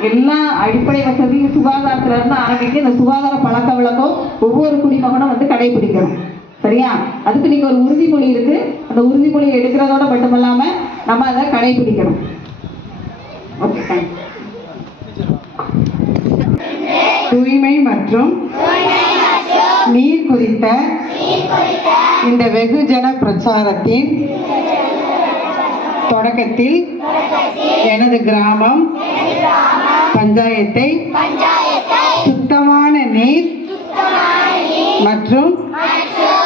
எல்லா அடிப்படை வசதியும் சுகாதாரத்துல இருந்து ஆரம்பித்து இந்த சுகாதார பழக்க வழக்கம் ஒவ்வொரு குடிமகனும் வந்து கடைபிடிக்கணும். சரியா? அதுக்கு நீங்க ஒரு உறுதிமொழி இருக்கு. அந்த உறுதிமொழியை எடுக்கிறதோட மட்டுமல்லாம நம்ம அதை கடைபிடிக்கணும். தூய்மை மற்றும் நீர் குறித்த இந்த வெகுஜன பிரச்சாரத்தின் தொடக்கத்தில் எனது கிராமம் பஞ்சாயத்தை சுத்தமான நீர் மற்றும்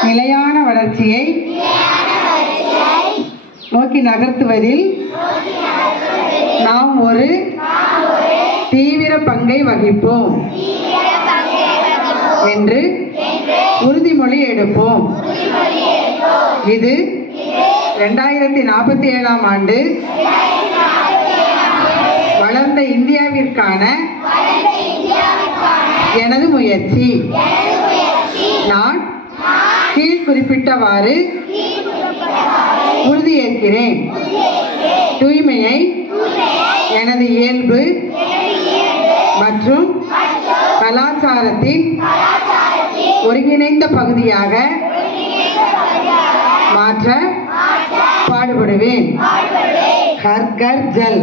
நிலையான வளர்ச்சியை நோக்கி நகர்த்துவதில் நாம் ஒரு தீவிர பங்கை வகிப்போம் என்று உறுதிமொழி எடுப்போம். இது ரெண்டாயிரத்தி நாற்பத்தி ஏழாம் ஆண்டு வளர்ந்த இந்தியாவிற்கான எனது முயற்சி. நான் கீழ் குறிப்பிட்டவாறு உறுதியேற்கிறேன். தூய்மையை எனது இயல்பு மற்றும் கலாச்சாரத்தின் ஒருங்கிணைந்த பகுதியாக மாற்ற பாடுபடுவேன். ஹர் கர் ஜல்.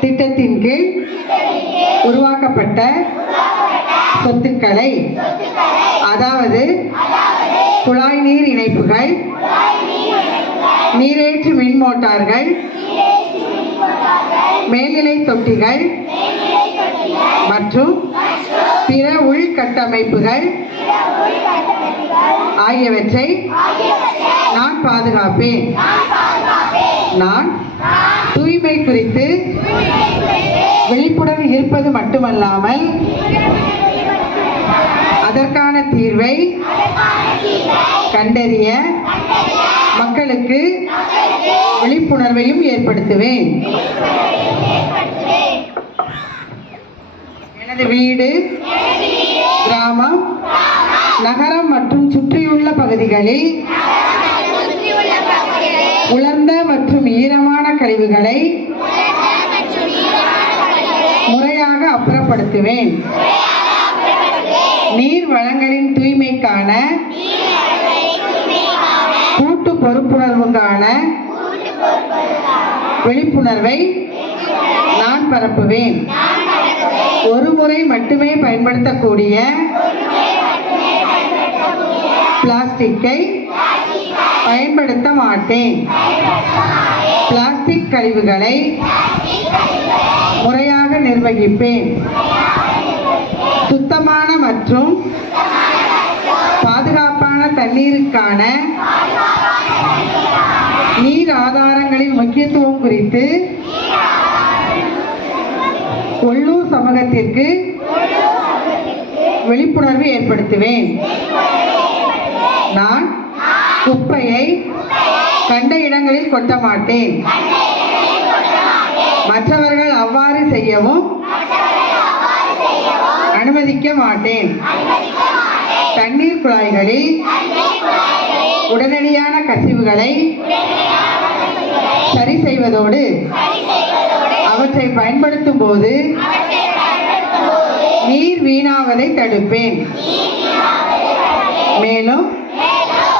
திட்டத்தின் கீழ் உருவாக்கப்பட்ட சொத்துக்களை அதாவது குழாய் நீர் இணைப்புகள் நீரேற்று மின் மோட்டார்கள் மேல்நிலை தொட்டிகள் மற்றும் பிற உள்கட்டமைப்புகள் ஆகியவற்றை நான் பாதுகாப்பேன். நான் தூய்மை குறித்து விழிப்புடன் இருப்பது மட்டுமல்லாமல் அதற்கான தீர்வை கண்டறிய மக்களுக்கு விழிப்புணர்வையும் ஏற்படுத்துவேன். எனது வீடு கிராமம் நகரம் மற்றும் சுற்றியுள்ள பகுதிகளில் உலர்ந்த மற்றும் ஈரமான கழிவுகளை முறையாக அப்புறப்படுத்துவேன். நீர் வளங்களின் தூய்மைக்கான கூட்டு பொறுப்புணர்வுக்கான விழிப்புணர்வை நான் பரப்புவேன். ஒரு முறை மட்டுமே பயன்படுத்தக்கூடிய பிளாஸ்டிக்கை பயன்படுத்த மாட்டேன். பிளாஸ்டிக் கழிவுகளை முறையாக நிர்வகிப்பேன். சுத்தமான மற்றும் பாதுகாப்பான தண்ணீருக்கான நீர் ஆதாரங்களின் முக்கியத்துவம் குறித்து உள்ளூர் சமூகத்திற்கு விழிப்புணர்வு ஏற்படுத்துவேன். நான் குப்பையை கண்ட இடங்களில் கொட்ட மாட்டேன். மற்றவர்கள் அவ்வாறு செய்யவும் அனுமதிக்க மாட்டேன். தண்ணீர் குழாய்களில் உடனடியான கசிவுகளை சரி செய்வதோடு அவற்றை பயன்படுத்தும் போது நீர் வீணாவதை தடுப்பேன். மேலும்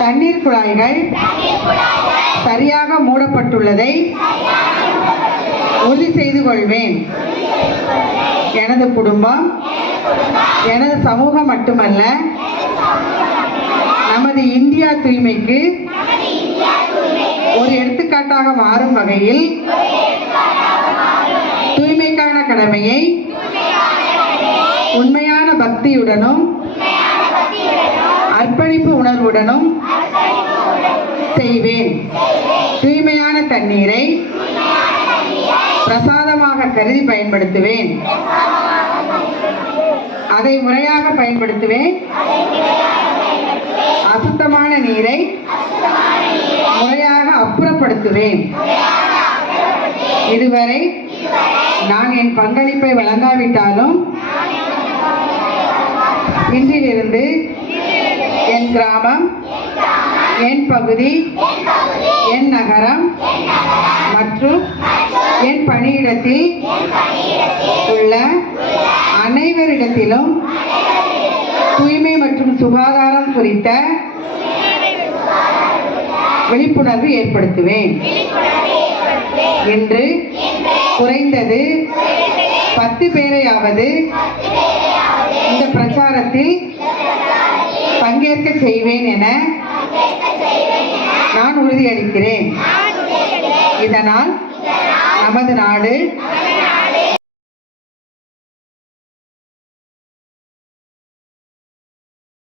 தண்ணீர் குழாய்கள் சரியாக மூடப்பட்டுள்ளதை உறுதி செய்து கொள்வேன். எனது குடும்பம் எனது சமூகம் மட்டுமல்ல நமது இந்தியா தூய்மைக்கு ஒரு எடுத்துக்காட்டாக மாறும் வகையில் தூய்மைக்கான கடமையை உண்மையான பக்தியுடனும் அர்ப்பணிப்பு உணர்வுடனும் செய்வேன். தூய்மையான தண்ணீரை பிரசாதமாக கருதி பயன்படுத்துவேன். அதை முறையாக பயன்படுத்துவேன். அசுத்தமான நீரை முறையாக அப்புறப்படுத்துவேன். இதுவரை நான் என் பங்களிப்பை வழங்காவிட்டாலும் இன்றிலிருந்து என் கிராமம் என் பகுதி என் நகரம் மற்றும் என் பணியிடத்தில் உள்ள அனைவரிடத்திலும் தூய்மை மற்றும் சுகாதாரம் குறித்த விழிப்புணர்வு ஏற்படுத்துவேன். என்று குறைந்தது பத்து பேரையாவது இந்த பிரச்சாரத்தில் பங்கேற்க செய்வேன் என நான் உறுதியளிக்கிறேன். இதனால் நமது நாடு